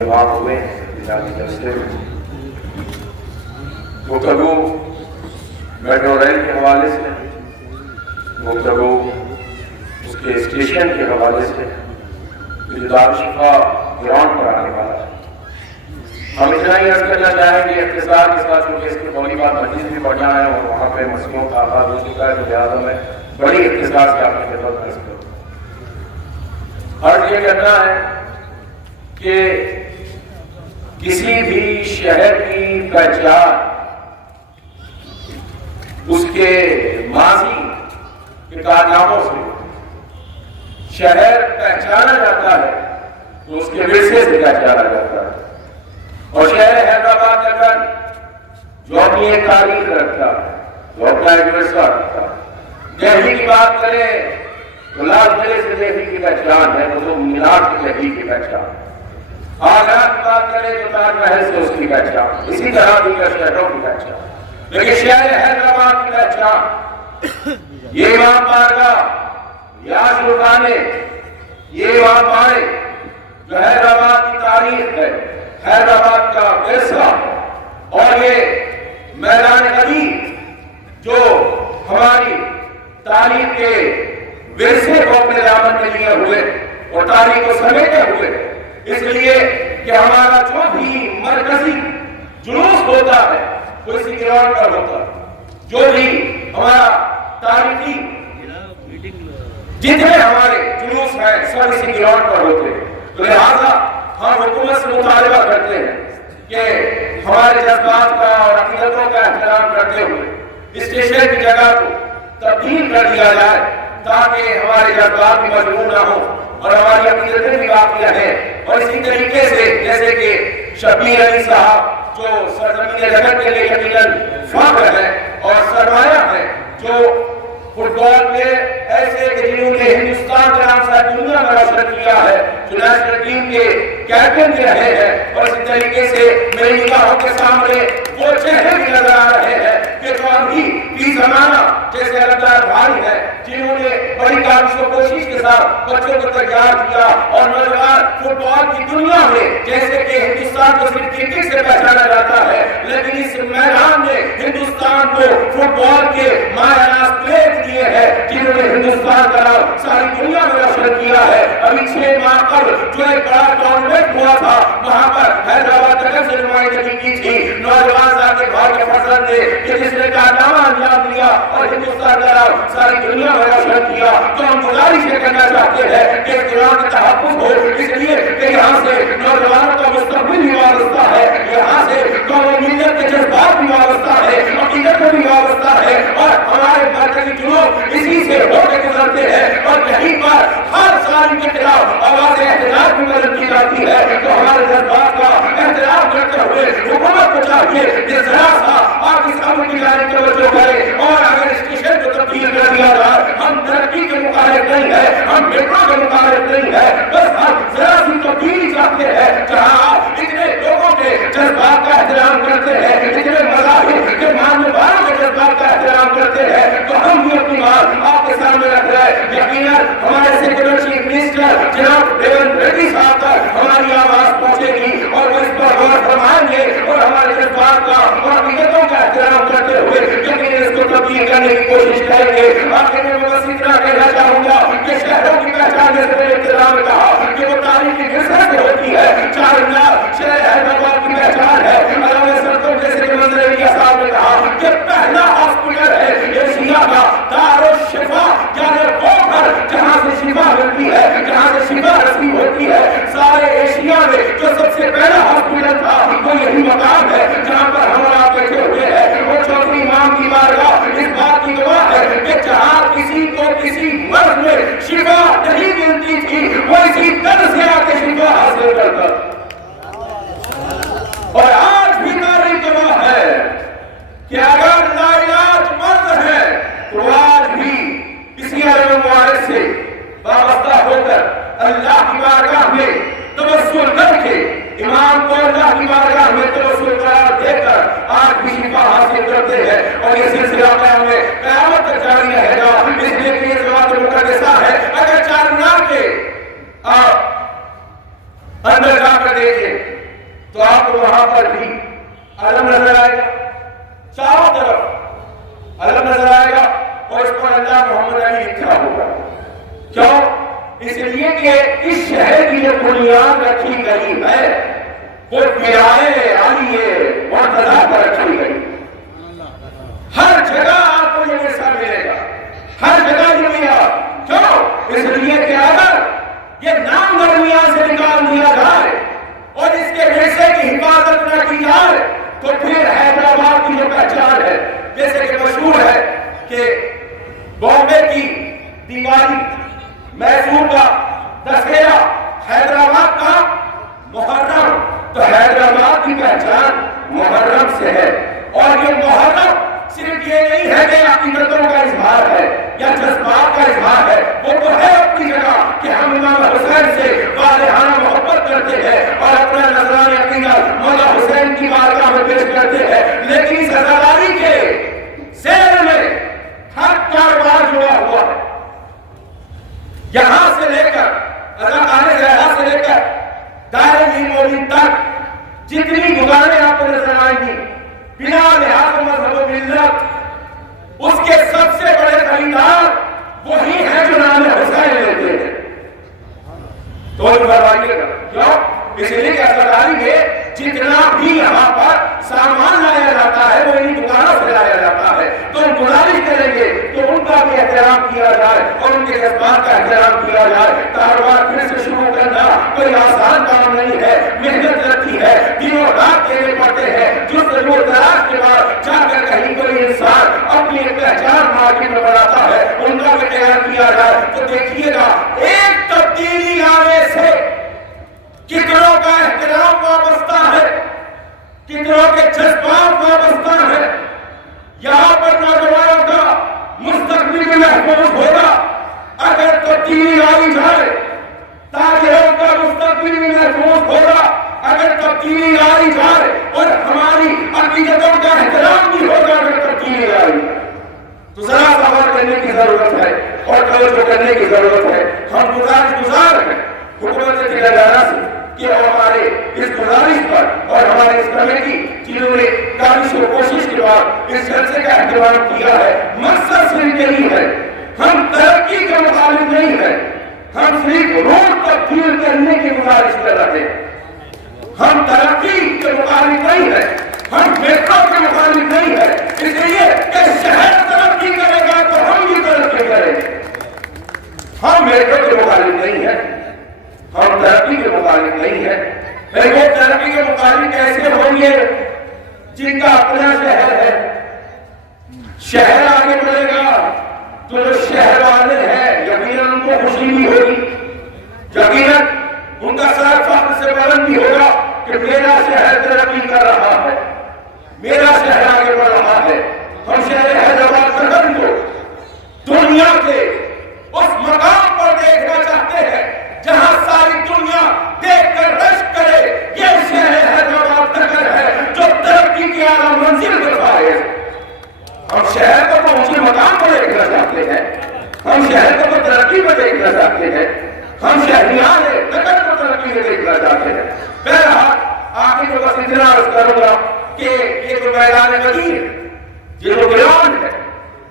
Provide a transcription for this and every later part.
ہوئے جلسے گفتگو میٹرو ریل کے حوالے سے، گفتگو اس کے اسٹیشن کے حوالے سے، جو دارالشفا گراؤنڈ پر آنے والا ہے۔ ہم اتنا ہی عرض کرنا چاہیں گے اختصار کے ساتھ، کیونکہ اس کی پہلی بات مسجد بھی پڑھنا ہے اور وہاں پہ مسئلوں کا آغاز ہو چکا ہے، تو لہٰذا میں بڑی اختصار سے آپ کی خدمت عرض کروں۔ عرض یہ کرنا ہے کہ کسی بھی شہر کی پہچان اس کے ماضی کے کارناموں سے شہر پہچانا جاتا ہے، تو اس کے ورثے سے پہچانا جاتا ہے۔ اور شہر حیدرآباد کا جو اپنی ایک تاریخ رکھتا ہے، جو اپنا ایک ورثہ رکھتا ہے۔ دہلی کی بات کریں تو لال قلعے سے دہلی کی پہچان ہے، قطب مینار سے دہلی کی پہچان ہے۔ آگرہ کی بات کریں تو تاج محل سے اس کی پہچان، اسی طرح دیگر شہروں کی پہچان۔ لیکن شہر حیدرآباد کی پہچان یہ امام بارگاہ، یہ عاشقانے، یہ امام بارے، جو حیدرآباد کی تاریخ ہے، حیدرآباد کا ورثہ، اور یہ میدان غدیر جو ہماری تاریخ کے ورثے کو اپنے دامن میں لیے ہوئے اور تاریخ کو سمیٹے ہوئے، اس لیے کہ ہمارا جو بھی مرکزی جلوس ہوتا ہے وہ اسی گراؤنڈ پر ہوتا ہے۔ جو بھی ہمارا تاریخی جتنے ہمارے جلوس ہیں سب اسی گراؤنڈ پر ہوتے ہیں۔ تو لہٰذا ہم حکومت سے مطالبہ کرتے ہیں کہ ہمارے جذبات کا اور عقیدتوں کا احترام کرتے ہوئے اسٹیشن کی جگہ کو تبدیل کر دیا جائے، تاکہ ہمارے جذبات بھی مجبور نہ ہوں اور ہماری عقیدتیں بھی باقی رہیں۔ اور اسی طریقے سے جیسے کہ شبیر علی صاحب جو سرزمین جگت کے لیے یقیناً فخر ہے اور سرمایہ ہے، جو فٹ بال میں ایسے کہ جنہوں نے ہندوستان کا نام ساری دنیا میں روشن کیا ہے، جو نیشنل ٹیم کے کیپٹن بھی رہے ہیں، اور اسی طریقے سے میری نگاہوں کے سامنے وہ چہرے بھی نظر آ رہے ہیں کہ جو ابھی کی زمانہ جیسے علمدار بھائی ہے، جنہوں نے بڑی کاوش و کوشش کے ساتھ بچوں کو تیار کیا، اور نوجوان فٹ بال کی دنیا میں جیسے کہ ہندوستان کو صرف کرکٹ سے پہچانا جاتا ہے، لیکن اس میدان میں ہندوستان کو فٹ بال کے ماہر پلیئر دیے ہیں، جنہوں نے ہندوستان کا نام ساری دنیا میں روشن کیا ہے۔ ابھی 6 ماہ قبل جو ایک بڑا ٹورنامنٹ ہوا تھا، وہاں پر حیدرآباد تک سے نمائندگی کی تھی نوجوان ذاکر بھائی کے فضل نے، کہ جس نے کارنامہ انجام دیا اور ہندوستان کا نام ساری دنیا میں روشن کیا۔ تو ہم گزارش یہ کرنا چاہتے ہیں کہ قرآن کا تحفظ ہو، اس لیے کہ یہاں سے نوجوانوں کا مستقبل بھی وابستہ ہے، یہاں سے قومیت کے جذبات بھی وابستہ ہے، عقیدت بھی وابستہ ہے، اور ہمارے مرکزی جنوب اسی سے ہو کے گزرتے ہیں، اور کہیں پر ہر سال کے خلاف آواز احتجاج بھی بلند کی جاتی ہے۔ تو ہمارے جذبات کا احترام کرتے ہوئے حکومت کو چاہیے کہ ذرا سا آپ اس عمل کی جانب توجہ کریں، اور اگر اسٹیشن کو تبدیل کر دیا جائے، ہم ترقی کے مخالف نہیں ہے، ہم میٹرو کے مخالف نہیں ہے، بس ہم ذرا سی تبدیلی چاہتے ہیں۔ جہاں آپ اتنے لوگوں کے جذبات کا احترام کرتے ہیں، اتنے مذاہب کے ماننے والوں کے جذبات کا احترام کرتے ہیں، تو ہم بھی اپنی بات آپ کے سامنے رکھ رہے ہیں۔ یقیناً ہمارے سیکرٹری چیف منسٹر جناب ریونت ریڈی صاحب تک ہماری آواز پہنچے گی، اور وہ اس پر غور فرمائیں گے، اور ہمارے جذبات کا اور عقیدتوں کا احترام کرتے ہوئے یقیناً اس کو تبدیل کرنے کی کوشش کریں گے۔ آخر میں بس اتنا کہنا چاہوں گا کہ شہروں کی پہچان جیسے میرے ابتدا میں کہا کہ وہ تاریخی ورثے سے ہوتی ہے۔ چار مینار شہر حیدرآباد کی پہچان ہے۔ علامہ سرطور جیسے کہ منظر علیہ صاحب نے کہا کہ پہلا ہاسپٹل ہے ایشیا کا دارالشفا، یعنی وہ گھر جہاں سے شفا ملتی ہے، جہاں سے شفا نصیب ہوتی ہے۔ سارے ایشیا میں جو سب سے پہلا ہاسپٹل تھا وہ یہی مقام ہے جہاں پر ہم آپ بیٹھے ہوئے ہیں۔ وہ چوتھی امام کی بارگاہ اس بات کی گواہ ہے کہ جہاں کسی کو کسی مرض میں شفا نہیں ملتی تھی، وہ اسی طرح سے آ کے شفا حاصل کرتا، اور آج بھی تاریخ گواہ ہے کہ اگر لاعلاج مرض ہے تو آج بھی کسی علم مبارک سے وابستہ ہو کر اللہ کی بارگاہ میں توسل کر کے امام کو اللہ کی بارگاہ میں توسل قرار دے کر آج بھی شفا حاصل کرتے ہیں، اور یہ سلسلہ قیام میں قیامت تک جاری رہے گا۔ اس لیے کہ یہ ذات مقدسہ ہے۔ اگر چار مینار کے آپ اندر جا کر دیکھیں تو آپ کو وہاں پر بھی علم نظر آئے گا، چاروں طرف علم نظر آئے گا اور اس پر اللہ محمد علی لکھا ہوگا۔ کیوں؟ اس لیے کہ اس شہر کی جو بنیاد رکھی گئی ہے وہ فدائے علی مرتضیٰ پر رکھی گئی۔ ہر جگہ آپ کو یہ ایسا ملے گا، ہر جگہ یہ ملے گا۔ کیوں؟ اس لیے کہ اگر یہ نام درمیان سے نکال دیا جائے اور اس کے ورثے کی حفاظت نہ کی جائے تو پھر حیدرآباد کی جو پہچان ہے، جیسے کہ مشہور ہے کہ بامبے کی دیوالی، میسور کا دسہرہ، حیدرآباد کا محرم، تو حیدرآباد کی پہچان محرم سے ہے۔ اور یہ محرم صرف یہ نہیں ہے کہ عقیدتوں کا اظہار ہے یا جذبات کا اظہار ہے، وہ تو ہے اپنی جگہ کہ ہم امام حسین سے والہانہ محبت کرتے ہیں اور اپنا نذرانہ عقیدہ مولا حسین کی بارگاہ میں پیش کرتے ہیں، لیکن اس عزاداری کے زیر میں ہر کاروبار جڑا ہوا ہے۔ یہاں سے لے کر ازاخانہ زہرا سے لے کر دائرہ مولوی تک جتنی دکانیں آپ کو نظر آئیں گی بنا لحاظ مذہب و ملت، اس کے سب سے بڑے خریدار وہی ہیں جو نام حسین لیتے ہیں۔ تو فرمائیے گا کیوں؟ اس لیے کہ عزاداری میں جتنا بھی یہاں پر سامان لایا جاتا ہے وہ انہیں دکانوں سے لایا جاتا ہے، تو ہم گزارش کریں گے تو ان کا بھی احترام کیا جائے اور ان کے جذبات کا احترام کیا جائے۔ کاروبار پھر سے شروع کرنا کوئی آسان کام نہیں ہے، محنت لگتی ہے، دنوں رات دینے پڑتے ہیں، جستجو تلاش کے بعد جا کر کہیں کوئی انسان اپنی ایک پہچان مارکیٹ میں بناتا ہے، ان کا بھی تیار کیا جائے تو دیکھیے گا ایک تبدیلی آنے سے کتنوں کا احترام وابستہ ہے، کتنوں کے جذبات وابستہ ہے۔ یہاں پر نوجوانوں کا مستقبل بھی محفوظ ہوگا اگر تبدیلی آئی جائے، تاجروں کا مستقبل بھی محفوظ ہوگا اگر تبدیلی آئی جائے، اور ہماری عقیدتوں کا احترام بھی ہوگا اگر تبدیلی آئی۔ تو ذرا سوال کرنے کی ضرورت ہے اور توجہ کرنے کی ضرورت ہے۔ ہم گزار ہیں حکومت تلنگانہ سے کہ ہمارے اس گزارش پر اور ہمارے اس کمیٹی جنہوں نے کاوش و کوشش کے بعد اس جلسے کا اہتمام کیا ہے، مقصد صرف یہی ہے، ہم ترقی کے مخالف نہیں ہیں، ہم صرف روڈ تبدیل کرنے کی گزارش کر رہے ہیں۔ ہم ترقی کے مخالف نہیں ہیں، ہم میٹرو کے مخالف نہیں ہیں، اس لیے کہ شہر ترقی کرے گا تو ہم بھی ترقی کریں گے۔ ہم میٹرو کے مخالف نہیں ہیں، ہم ترقی کے مخالف نہیں ہیں، لیکن وہ ترقی کے مخالف کیسے ہوں گے جن کا اپنا شہر ہے۔ شہر آگے بڑھے گا تو جو شہر والے ہیں یقیناً ان کو خوشی بھی ہوگی، یقیناً ان کا سر فخر سے بلند بھی ہوگا کہ میرا شہر ترقی کر رہا ہے، میرا شہر آگے بڑھ رہا ہے۔ ہم شہر حیدرآباد کو دنیا کے اس مقام پر دیکھنا چاہتے ہیں جہاں ساری دنیا دیکھ کر رشک کرے یہ شہر حیدرآباد نگر ہے جو ترقی کی اعلیٰ منزل پر فائز۔ ہم شہر کو تو اونچے مقام پر دیکھنا چاہتے ہیں، ہم شہر کو تو ترقی پر دیکھنا چاہتے ہیں، ہم شہریان نگر کو ترقی میں دیکھنا چاہتے ہیں۔ بہرحال آخر کو بس اتنا عرض کروں گا کہ یہ جو میدان ندی ہے، یہ جو گراؤنڈ ہے،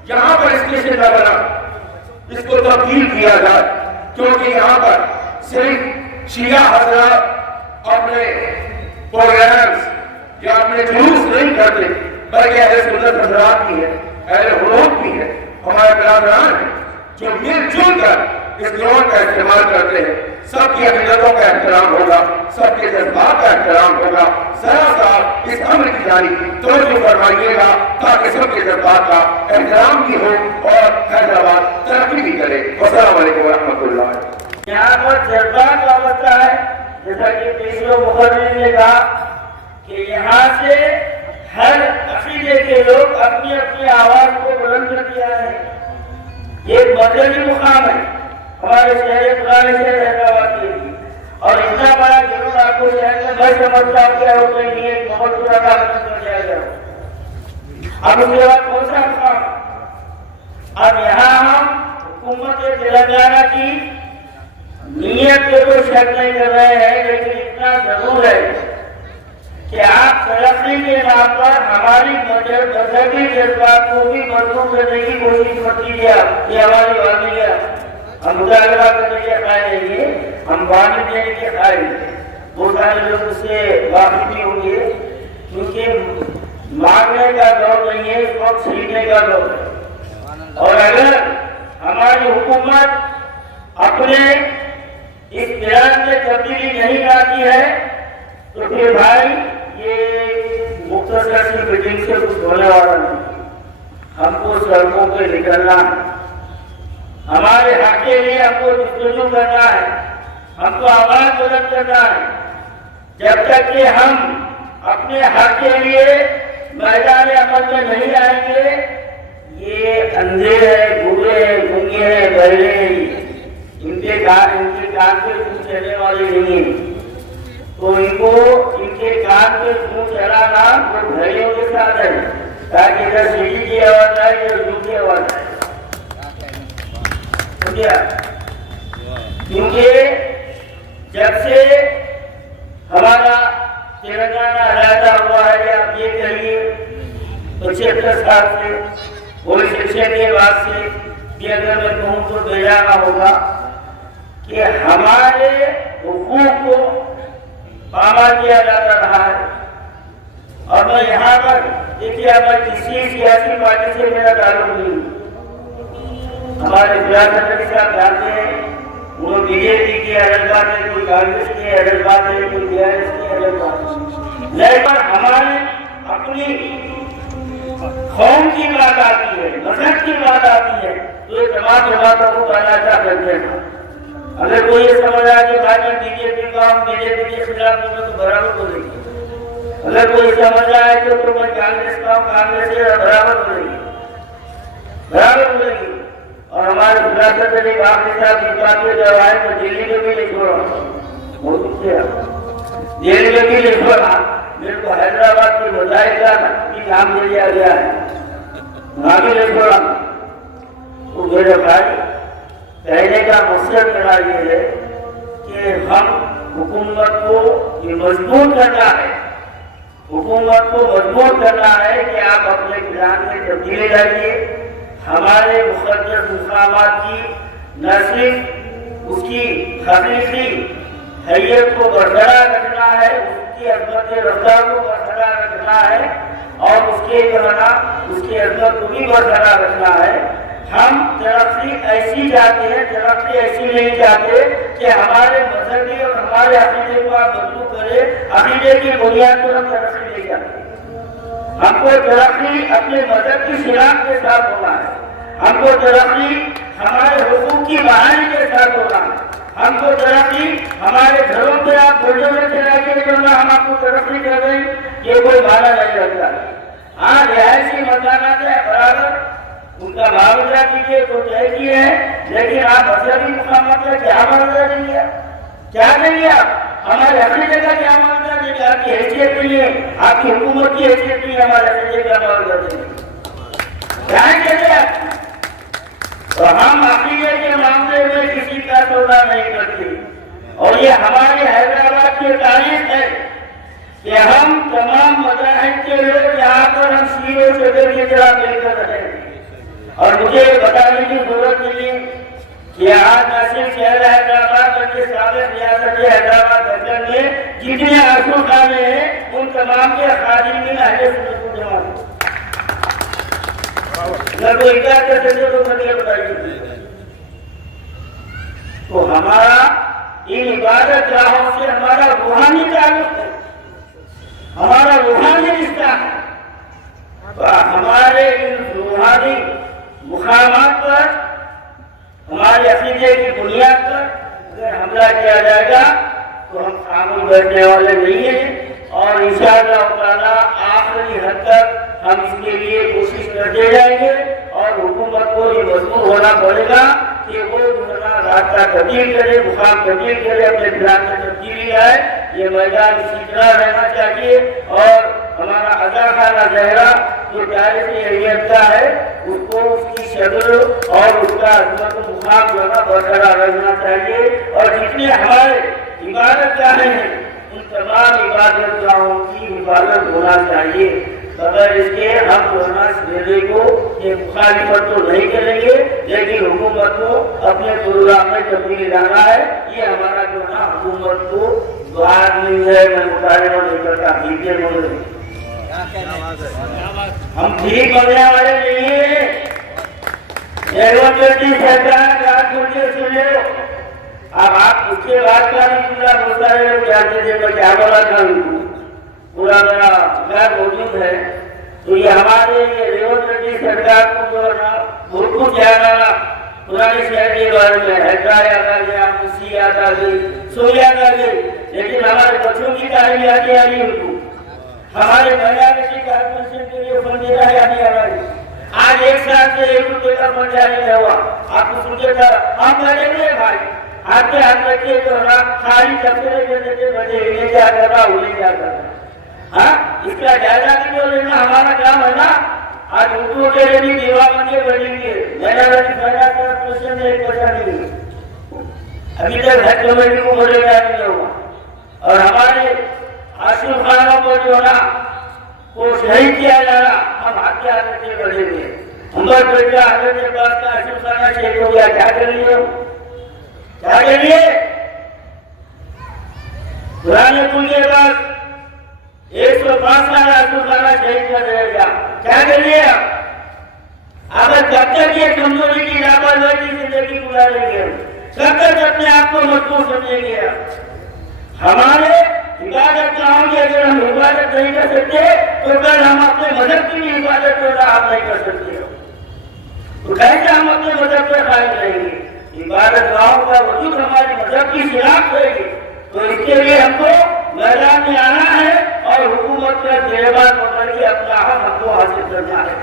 یہاں پر اسٹیشن نہ بنا، اس کو تبدیل کیا جائے، کیونکہ یہاں پر صرف شیعہ حضرات اپنے پروگرامز یا اپنے جلوس نہیں کرتے، بلکہ اہل سنت حضرات بھی ہے، اہل حروف بھی ہے، ہمارے برادران ہیں جو مل جل کر اس گراؤنڈ کا استعمال کرتے ہیں۔ سب کی عقیدتوں کا احترام ہوگا، سب کے جذبات کا احترام ہوگا۔ ذرا سا اس امر کی جانب توجہ فرمائیے گا تاکہ سب کے جذبات کا احترام بھی ہو اور حیدرآباد ترقی بھی کرے۔ السلام علیکم ورحمۃ اللہ۔ یہاں پر جذبات وابستہ ہے، جیسا کہ پیشوا مقرر نے کہا کہ یہاں سے ہر عقیدے کے لوگ اپنی اپنی آواز کو بلند کر دیا ہے۔ یہ ایک مرکزی مقام ہے ہمارے شہر پرانے شہر حیدرآباد کے لیے، اور اتنا بڑا ضرور آپ کو شہر میں بھر سمجھتا کیا ہو تو نہیں ہے، بہت پورا کام کر دیا گیا۔ اب اس کے بعد کون سا مقام؟ اب یہاں ہم حکومت تلنگانہ کی نیت پہ کوئی شک نہیں کر رہے ہیں، لیکن اتنا ضرور ہے ترقی کے نام پر ہماری مذہبی جذبات کو بھی مضبوط کرنے کی کوشش مت کیجیے. یہ ہماری وادی ہے. ہم مطالبہ کرنے کے قائل نہیں ہیں, ہم وعدے دینے کے قائل ہیں. بہت سارے لوگ اس سے واقف نہیں ہوں گے, کیونکہ مانگنے کا دور نہیں ہے, اس وقت سیکھنے کا دور ہے. اور اگر ہماری حکومت اپنے اس پلان میں تبدیلی نہیں لاتی ہے تو پھر بھائی یہ مختصر سی میٹنگ سے کچھ ہونے والا نہیں. ہم کو سڑکوں پہ نکلنا ہے, ہمارے حق کے لیے ہم کو جستجو کرنا ہے, ہم کو آواز بلند کرنا ہے. جب تک کہ ہم اپنے حق کے لیے میدان عمل میں نہیں آئیں گے, یہ اندھے ہیں, بوڑھے ہیں, گونگے ہیں, بہرے ہیں, ان کے کان پہ خون چڑھنے والے نہیں ہیں. تو ان کے کان پہ خون چڑھانا وہ گھڑیوں کے ساتھ ہے, تاکہ ادھر سیڑھی کی آواز آئے, ادھر جھوٹ کی آواز آئے. کیونکہ جب سے ہمارا تلنگانہ علیحدہ ہوا ہے, آپ یہ کہیے 75 سال سے, پولیس سیکشن کے بعد سے بھی اگر میں کہوں تو بیجانا ہوگا کہ ہمارے حقوق کو پامال کیا جاتا رہا ہے. اور میں یہاں پر دیکھیے, میں کسی سیاسی پارٹی سے میرا تعلق نہیں. ہمارے فیاض علی صاحب جانتے ہیں, وہ بی جے پی کی الگ بات ہے, کوئی کانگریس کی الگ بات ہے, کوئی بی آر ایس کی الگ بات ہے. لیکن ہمارے اپنی قوم کی بات آتی ہے, مذہب کی بات آتی ہے, تو یہ تمام جماعتوں کو بنانا کرتے ہیں. اگر کوئی یہ سمجھ آئے کہ بھائی میں بی جے پی کا ہوں, بی جے پی کے خلاف ہوں, تو برابر بولے گی. اگر کوئی سمجھ آئے تو میں کانگریس کا ہوں, کانگریس سے برابر بولے گی, برابر بولے گی. اور ہمارے فراست علی باقی صاحب اس بات کے جب آئے تو دلی میں بھی لکھ رہا, بہت کیا دلی میں بھی لکھ رہا. میرے کو حیدرآباد کی وزائر کا بھی کام دے دیا گیا ہے, وہاں بھی لکھ رہا. تو میرے بھائی کہنے کا مقصد میرا یہ ہے کہ ہم حکومت کو یہ مضبوط کرنا ہے, حکومت کو مضبوط کرنا ہے کہ آپ اپنے پلان میں تبدیلی لائیے. ہمارے مقدس مقامات کی نہ صرف اس کی حقیقی حیثیت کو برقرار رکھنا ہے, اس کی عظمت رفتار کو برقرار رکھنا ہے, اور اس کی عظمت کو بھی برقرار رکھنا ہے. ہم ترقی ایسی چاہتے ہیں, ترقی ایسی نہیں چاہتے کہ ہمارے مذہبی اور ہمارے عقیدے کو آپ مضبوط کرے. عقیدے کی بنیاد پر ہم ترقی نہیں چاہتے. ہم کو ترقی اپنے مذہب کی شناخت کے ساتھ ہونا ہے, ہم کو ترقی ہمارے حقوق کی بحالی کے ساتھ ہونا ہے, ہم کو ترقی ہمارے گھروں پہ آپ بلڈوزر چلا کے کرنا, ہم آپ کو ترقی کر رہے ہیں, یہ کوئی معنی نہیں رکھتا. ہاں رہائشی مکانات ہے برابر, ان کا معاوضہ دیجیے تو طے کیے ہیں, لیکن آپ مذہبی مقامات کا کیا معاوضہ دیں گے؟ کیا دیں گے آپ؟ ہمارے عقیدے کا کیا معاوضہ دیں گے؟ آپ کی حیثیت نہیں ہے, آپ کی حکومت کی حیثیت نہیں ہے, ہمارے عقیدے کا معاوضہ دیں گے؟ کیا کہتے ہیں آپ؟ تو ہم عقیدے کے معاملے میں کسی کا سودا نہیں کرتے. اور یہ ہمارے حیدرآباد کی تاریخ ہے کہ ہم تمام مذاہب کے لوگ یہاں پر ہم شیر و شجر کی طرح مل کر رہے ہیں. اور مجھے بتانے کی ضرورت نہیں کہ آج نہ صرف شہر حیدرآباد بلکہ سابق ریاست حیدرآباد دفتر میں جتنے آنسو خانے ہیں ان تمام کے خادمین اہل سنت والجماعت. اگر کوئی کیا کرتے تھے تو مجھے بتائیے. تو ہمارا ان عبادت گاہوں سے ہمارا روحانی تعلق ہے, ہمارا روحانی رشتہ ہے. ہمارے ان روحانی مقامات پر ہمارے عقیدے کی بنیاد پر اگر حملہ کیا جائے گا تو ہم خاموش بیٹھنے والے نہیں ہیں, اور انشاءاللہ تعالیٰ آخری حد تک ہم اس کے لیے کوشش کرتے جائیں گے. اور حکومت کو یہ مضبوط ہونا پڑے گا کہ وہ راستہ تبدیل کرے, مقام تبدیل کرے, اپنے پلان میں تبدیلی آئے. یہ میدان اسی طرح رہنا چاہیے, اور ہمارا عزا خانہ زہرا جو تاریخی اہمیت کا ہے اس کو اس کی شکل اور اس کا عظمت و مقام جو ہے برقرار رہنا چاہیے. اور جتنے ہمارے عبادت گاہیں ہیں ان تمام عبادت گاہوں کی حفاظت ہونا چاہیے. بغیر اس کے ہم کورونا میلے کو یہ مخالفت تو نہیں کریں گے، لیکن حکومت کو اپنے پروگرام میں تبدیلی لانا ہے. یہ ہمارا جو نا حکومت کو بات نہیں ہے، میں مطالبہ نہیں کرتا. ٹھیک ہے، ہم ٹھیک بننے والے نہیں ہیں. سرکار بات بولتے سن لو. اب آپ اس کے بعد کا بھی پورا بہت سارے لوگ جانتے تھے میں کیا بولا تھا، پورا میرا خیال موجود ہے. تو یہ ہمارے ریونت ریڈی سرکار کو جو ہے نا بہت کچھ یاد آنا. پرانے شہر کے بارے میں حیدرآباد یاد آ گیا، موسی یاد آ گئی، سو یاد آ گئی، لیکن ہمارے بچوں کی تعلیم یاد نہیں آ رہی ان کو. ہمارے مائنارٹی کارپوریشن کے لیے فنڈ دینا یاد نہیں آ رہا ہے. آج ایک سال سے 1 روپے کا فنڈ جاری نہیں ہوا. آپ کو سوچے تھا ہم کریں گے بھائی، آپ کے ہاتھ میں کے جو ہے نا خالی چپڑے دینے کے بجے انہیں کیا کرنا انہیں کیا کرنا. ہاں، اس کا جائزہ بھی تو لینا ہمارا کام ہے نا. آج اردو کے لیے بھی دیوار بندے بنیں گے. مائنارٹی کارپوریشن میں 1 پیسہ نہیں ہے. ابھی تک ہیڈ کمیٹی کو بولے گا نہیں ہوگا. اور ہمارے آصف خانوں کو جو ہے نا وہ شہید کیا جا رہا، ہم ہاتھ کے ہاتھ سے بڑھیں گے. عمر بیٹا حضرت کے پاس کا آصف خانہ شہید ہو گیا، کیا کر لیے کیا کر لیے؟ پرانے پل کے بعد 105 سال آصف خانہ شہید کر رہے گا، کیا کر لیے؟ اب جب تک یہ کمزوری کی لاپرواہی کی زندگی گزاریں گے، سب تک اپنے آپ کو مضبوط سمجھیں گے. ہمارے عبادت گاہوں کی اگر ہم حفاظت نہیں کر سکتے تو کل ہم اپنے مذہب کی بھی حفاظت آپ نہیں کر سکتے. تو کیسے ہم اپنے مذہب پر قائم رہیں گے؟ عبادت گاہوں کا وجود ہمارے مذہب کی شناخت ہے گی. تو اس کے لیے ہم کو میدان میں آنا ہے اور حکومت کا گریبان پکڑ کے اپنا حق ہم کو حاصل کرنا ہے.